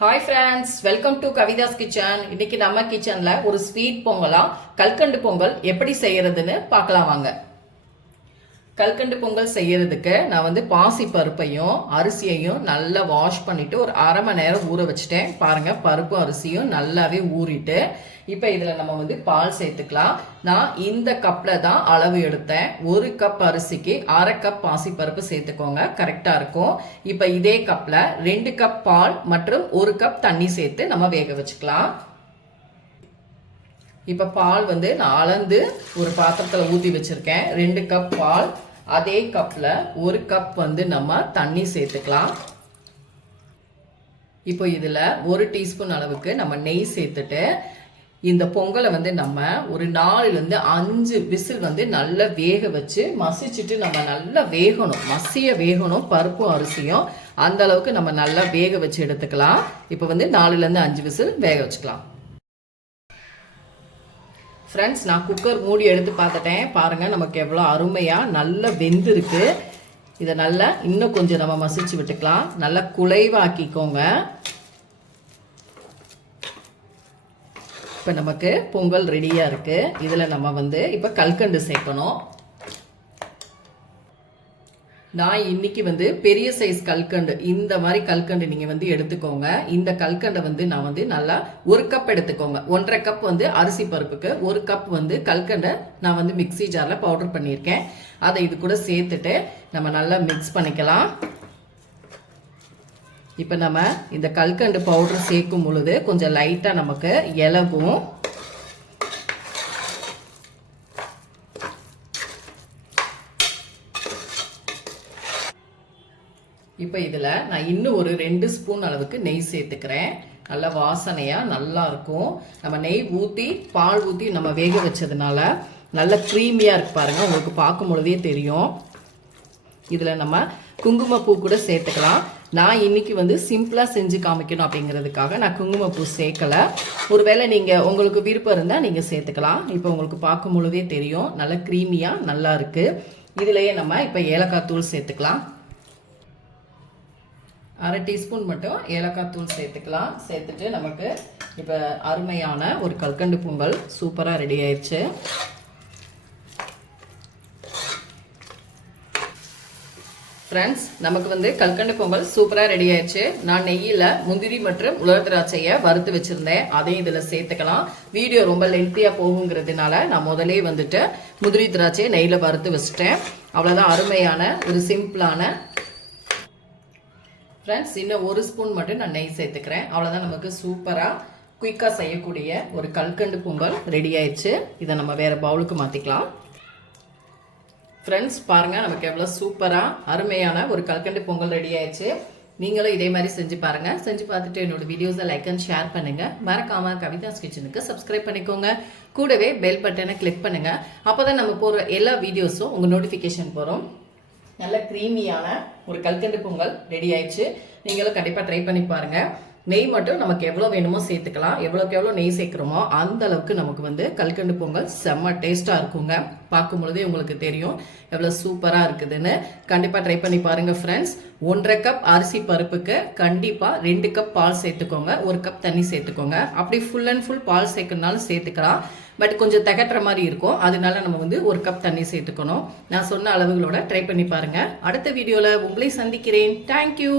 Hi friends, welcome to Kavitha's kitchen. இன்னைக்கு நம்ம கிச்சன்ல ஒரு ஸ்வீட் பொங்கலா கல்கண்டு பொங்கல் எப்படி செய்யறதுன்னு பார்க்கலாம் வாங்க. கல்கண்டு பொங்கல் செய்யறதுக்கு நான் பாசி பருப்பையும் அரிசியையும் நல்லா வாஷ் பண்ணிட்டு ஒரு அரை மணி நேரம் ஊற வச்சுட்டேன். பாருங்க, பருப்பு அரிசியும் நல்லாவே ஊறிட்டு இப்போ இதில் நம்ம பால் சேர்த்துக்கலாம். நான் இந்த கப்பில் தான் அளவு எடுத்தேன். ஒரு கப் அரிசிக்கு அரை கப் பாசி பருப்பு சேர்த்துக்கோங்க, கரெக்டாக இருக்கும். இப்போ இதே கப்பில் 2 கப் பால் மற்றும் 1 கப் தண்ணி சேர்த்து நம்ம வேக வச்சுக்கலாம். இப்போ பால் நான் அளந்து ஒரு பாத்திரத்தில் ஊற்றி வச்சுருக்கேன். 2 கப் பால், அதே கப்பில் 1 கப் நம்ம தண்ணி சேர்த்துக்கலாம். இப்போ இதில் 1 டீஸ்பூன் அளவுக்கு நம்ம நெய் சேர்த்துட்டு இந்த பொங்கலை நம்ம ஒரு 4-5 விசில் நல்லா வேக வச்சு மசிச்சுட்டு நம்ம நல்லா வேகணும், மசிய வேகணும் பருப்பும் அரிசியும். அந்த அளவுக்கு நம்ம நல்லா வேக வச்சு எடுத்துக்கலாம். இப்போ 4-5 விசில் வேக வச்சுக்கலாம். ஃப்ரெண்ட்ஸ், நான் குக்கர் மூடி எடுத்து பார்த்துட்டேன். பாருங்கள், நமக்கு எவ்வளோ அருமையாக நல்லா வெந்திருக்கு. இதை நல்லா இன்னும் கொஞ்சம் நம்ம மசிச்சு விட்டுக்கலாம். நல்லா குழைவாக்கிக்கோங்க. இப்போ நமக்கு பொங்கல் ரெடியாக இருக்குது. இதில் நம்ம இப்போ கல்கண்டு சேர்க்கணும். நான் இன்னைக்கு பெரிய சைஸ் கல்கண்டு, இந்த மாதிரி கல்கண்டு நீங்கள் எடுத்துக்கோங்க. இந்த கல்கண்டை நான் நல்லா 1 கப் எடுத்துக்கோங்க. 1.5 கப் அரிசி பருப்புக்கு 1 கப் கல்கண்டை நான் மிக்ஸி ஜாரில் பவுடர் பண்ணியிருக்கேன். அதை இது கூட சேர்த்துட்டு நம்ம நல்லா மிக்ஸ் பண்ணிக்கலாம். இப்போ நம்ம இந்த கல்கண்டு பவுடர் சேர்க்கும் பொழுது கொஞ்சம் லைட்டாக நமக்கு இலகும். இப்போ இதில் நான் இன்னும் ஒரு 2 ஸ்பூன் அளவுக்கு நெய் சேர்த்துக்கிறேன். நல்லா வாசனையாக நல்லா இருக்கும். நம்ம நெய் ஊற்றி பால் ஊற்றி நம்ம வேக வச்சதுனால நல்லா க்ரீமியாக இருக்கு. பாருங்கள், உங்களுக்கு பார்க்கும் பொழுதே தெரியும். இதில் நம்ம குங்குமப்பூ கூட சேர்த்துக்கலாம். நான் இன்னைக்கு சிம்பிளாக செஞ்சு காமிக்கணும் அப்படிங்கிறதுக்காக நான் குங்குமப்பூ சேர்க்கலை. ஒருவேளை நீங்கள் உங்களுக்கு விருப்பம் இருந்தால் நீங்கள் சேர்த்துக்கலாம். இப்போ உங்களுக்கு பார்க்கும் பொழுதே தெரியும், நல்லா க்ரீமியாக நல்லா இருக்குது. இதுலேயே நம்ம இப்போ ஏலக்காய் தூள் சேர்த்துக்கலாம். அரை டீஸ்பூன் மட்டும் ஏலக்காய் தூள் சேர்த்துக்கலாம். சேர்த்துட்டு நமக்கு இப்போ அருமையான ஒரு கல்கண்டு பொங்கல் சூப்பராக ரெடி ஆயிடுச்சு. ஃப்ரெண்ட்ஸ், நமக்கு கல்கண்டு பொங்கல் சூப்பராக ரெடி ஆயிடுச்சு. நான் நெய்யில் முந்திரி மற்றும் உலர் திராட்சையை வறுத்து வச்சுருந்தேன். அதையும் இதில் சேர்த்துக்கலாம். வீடியோ ரொம்ப லென்த்தியாக போகுங்கிறதுனால நான் முதலே முந்திரி திராட்சையை நெய்யில் வறுத்து வச்சுட்டேன். அவ்வளோதான், அருமையான ஒரு சிம்பிளான. ஃப்ரெண்ட்ஸ், இன்னும் 1 ஸ்பூன் மட்டும் நான் நெய் சேர்த்துக்கிறேன். அவ்வளோதான், நமக்கு சூப்பராக குயிக்காக செய்யக்கூடிய ஒரு கல்கண்டு பொங்கல் ரெடி ஆயிடுச்சு. இதை நம்ம வேறு பவுலுக்கு மாற்றிக்கலாம். ஃப்ரெண்ட்ஸ், பாருங்கள், நமக்கு எவ்வளோ சூப்பராக அருமையான ஒரு கல்கண்டு பொங்கல் ரெடி ஆயிடுச்சு. நீங்களும் இதே மாதிரி செஞ்சு பாருங்கள். செஞ்சு பார்த்துட்டு என்னோட வீடியோஸை லைக் அண்ட் ஷேர் பண்ணுங்கள். மறக்காமல் கவிதாஸ் கிச்சனுக்கு சப்ஸ்கிரைப் பண்ணிக்கோங்க. கூடவே பெல் பட்டனை கிளிக் பண்ணுங்கள். அப்போ தான் நம்ம போகிற எல்லா வீடியோஸும் உங்கள் நோட்டிஃபிகேஷன் போகிறோம். நல்ல க்ரீமியான ஒரு கல்கண்டு பொங்கல் ரெடி ஆயிடுச்சு. நீங்களும் கண்டிப்பாக ட்ரை பண்ணி பாருங்கள். நெய் மட்டும் நமக்கு எவ்வளோ வேணுமோ சேர்த்துக்கலாம். எவ்வளோக்கு எவ்வளோ நெய் சேர்க்குறோமோ அந்த அளவுக்கு நமக்கு கல்கண்டு பொங்கல் செம்ம டேஸ்ட்டாக இருக்குங்க. பார்க்கும் பொழுதே உங்களுக்கு தெரியும் எவ்வளோ சூப்பராக இருக்குதுன்னு. கண்டிப்பாக ட்ரை பண்ணி பாருங்கள் ஃப்ரெண்ட்ஸ். 1.5 கப் அரிசி பருப்புக்கு கண்டிப்பாக 2 கப் பால் சேர்த்துக்கோங்க, 1 கப் தண்ணி சேர்த்துக்கோங்க. அப்படி ஃபுல் அண்ட் ஃபுல் பால் சேர்க்கறனாலும் சேர்த்துக்கலாம். பட் கொஞ்சம் திகட்டுற மாதிரி இருக்கும், அதனால நம்ம 1 கப் தண்ணி சேர்த்துக்கணும். நான் சொன்ன அளவுகளோட ட்ரை பண்ணி பாருங்கள். அடுத்த வீடியோவில் உங்களை சந்திக்கிறேன். தேங்க்யூ.